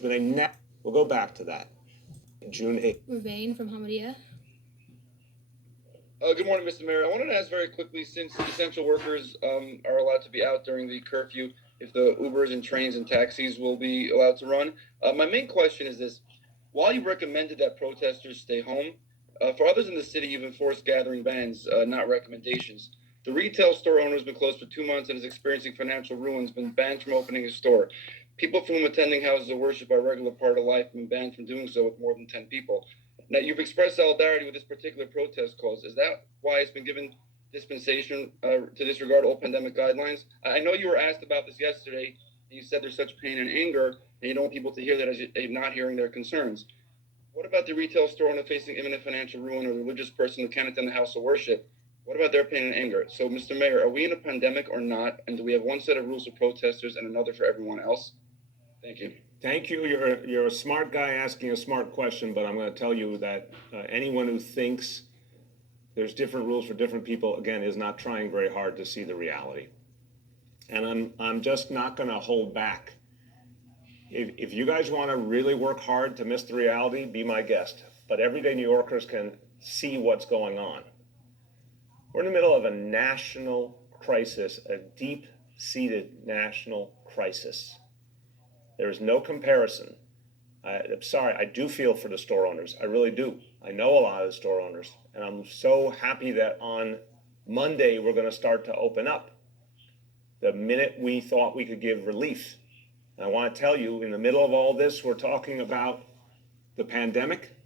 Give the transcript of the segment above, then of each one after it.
We'll go back to that. June 8th. Ravane from Hamodia. Good morning, Mr. Mayor. I wanted to ask very quickly, since essential workers are allowed to be out during the curfew, if the Ubers and trains and taxis will be allowed to run. My main question is this. While you recommended that protesters stay home, for others in the city, you've enforced gathering bans, not recommendations. The retail store owner has been closed for 2 months and is experiencing financial ruin, has been banned from opening his store. People from attending houses of worship are a regular part of life have been banned from doing so with more than 10 people. Now, you've expressed solidarity with this particular protest cause. Is that why it's been given dispensation to disregard all pandemic guidelines? I know you were asked about this yesterday, and you said there's such pain and anger, and you don't want people to hear that as you're not hearing their concerns. What about the retail store owner facing imminent financial ruin, or the religious person who can't attend the house of worship? What about their pain and anger? So, Mr. Mayor, are we in a pandemic or not? And do we have one set of rules for protesters and another for everyone else? Thank you. Thank you. You're a smart guy asking a smart question, but I'm going to tell you that anyone who thinks there's different rules for different people, again, is not trying very hard to see the reality. And I'm just not going to hold back. If you guys want to really work hard to miss the reality, be my guest. But everyday New Yorkers can see what's going on. We're in the middle of a national crisis, a deep-seated national crisis. There is no comparison. I'm sorry, I do feel for the store owners. I really do. I know a lot of the store owners. And I'm so happy that on Monday we're going to start to open up. The minute we thought we could give relief. And I want to tell you, in the middle of all this, we're talking about the pandemic.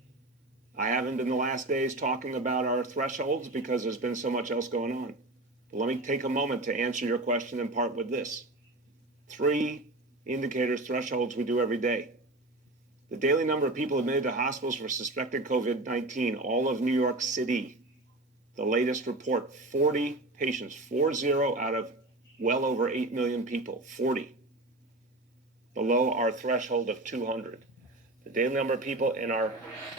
I haven't in the last days talking about our thresholds because there's been so much else going on. But let me take a moment to answer your question in part with this. 3 indicators, thresholds we do every day. The daily number of people admitted to hospitals for suspected COVID-19, all of New York City. The latest report, 40 patients, 40 out of well over 8 million people, 40. Below our threshold of 200. The daily number of people in our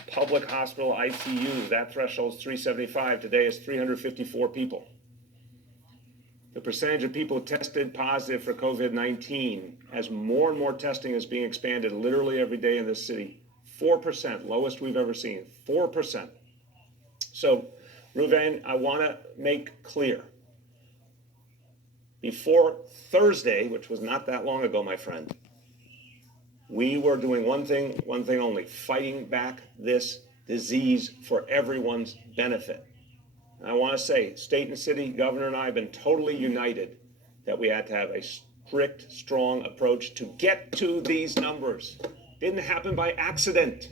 public hospital ICUs, that threshold is 375. Today is 354 people. The percentage of people tested positive for COVID-19, as more and more testing is being expanded literally every day in this city, 4%, lowest we've ever seen, 4%. So, Ruvain, I want to make clear, before Thursday, which was not that long ago, my friend, we were doing one thing only, fighting back this disease for everyone's benefit. And I want to say, state and city, governor and I have been totally united that we had to have a strict, strong approach to get to these numbers. Didn't happen by accident.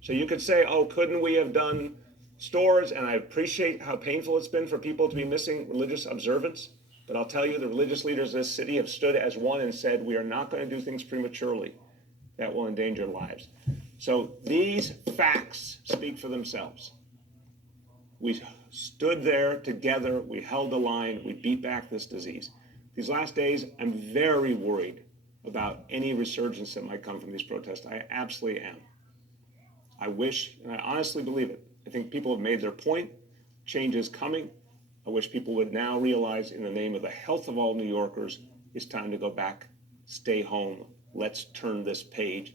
So you could say, oh, couldn't we have done stores? And I appreciate how painful it's been for people to be missing religious observance. But I'll tell you, the religious leaders of this city have stood as one and said, we are not going to do things prematurely that will endanger lives. So these facts speak for themselves. We stood there together, we held the line, we beat back this disease. These last days, I'm very worried about any resurgence that might come from these protests. I absolutely am. I wish, and I honestly believe it, I think people have made their point, change is coming. I wish people would now realize, in the name of the health of all New Yorkers, it's time to go back, stay home, let's turn this page.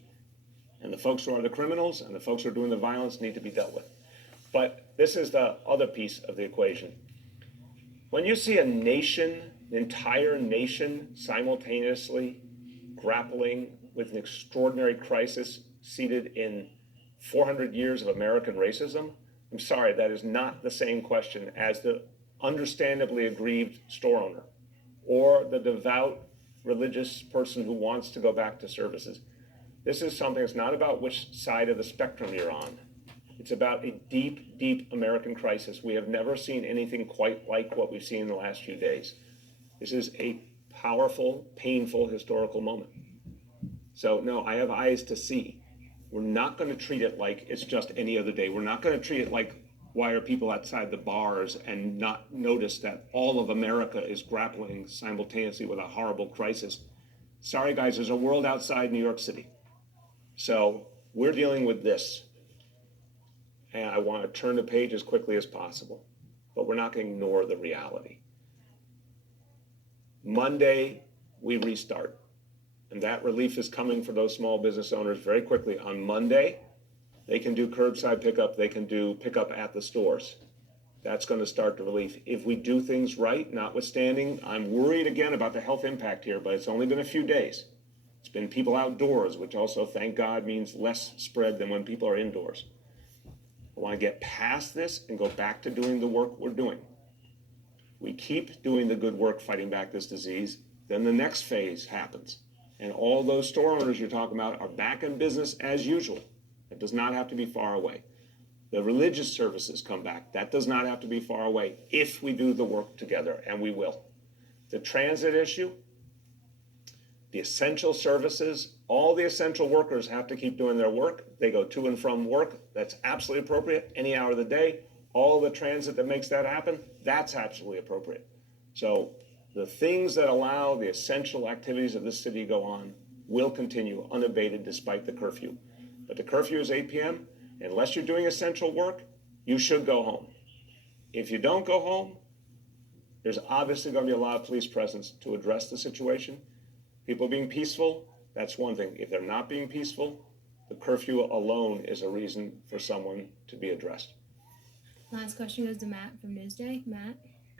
And the folks who are the criminals and the folks who are doing the violence need to be dealt with. But this is the other piece of the equation. When you see a nation, an entire nation, simultaneously grappling with an extraordinary crisis seated in 400 years of American racism, I'm sorry, that is not the same question as the understandably aggrieved store owner or the devout religious person who wants to go back to services. This is something that's not about which side of the spectrum you're on. It's about a deep, deep American crisis. We have never seen anything quite like what we've seen in the last few days. This is a powerful, painful, historical moment. So no, I have eyes to see. We're not going to treat it like it's just any other day. We're not going to treat it like why are people outside the bars and not notice that all of America is grappling simultaneously with a horrible crisis. Sorry guys, there's a world outside New York City. So we're dealing with this. And I want to turn the page as quickly as possible, but we're not going to ignore the reality. Monday, we restart. And that relief is coming for those small business owners very quickly. On Monday, they can do curbside pickup, they can do pickup at the stores. That's going to start the relief. If we do things right, notwithstanding, I'm worried again about the health impact here, but it's only been a few days. It's been people outdoors, which also, thank God, means less spread than when people are indoors. I want to get past this and go back to doing the work we're doing. We keep doing the good work fighting back this disease, then the next phase happens. And all those store owners you're talking about are back in business as usual. It does not have to be far away. The religious services come back. That does not have to be far away if we do the work together, and we will. The transit issue, the essential services, all the essential workers have to keep doing their work. They go to and from work. That's absolutely appropriate any hour of the day. All the transit that makes that happen, that's absolutely appropriate. So the things that allow the essential activities of this city to go on will continue unabated despite the curfew. But the curfew is 8 p.m. Unless you're doing essential work, you should go home. If you don't go home, there's obviously going to be a lot of police presence to address the situation. People being peaceful, that's one thing. If they're not being peaceful, the curfew alone is a reason for someone to be addressed. Last question goes to Matt from Newsday. Matt?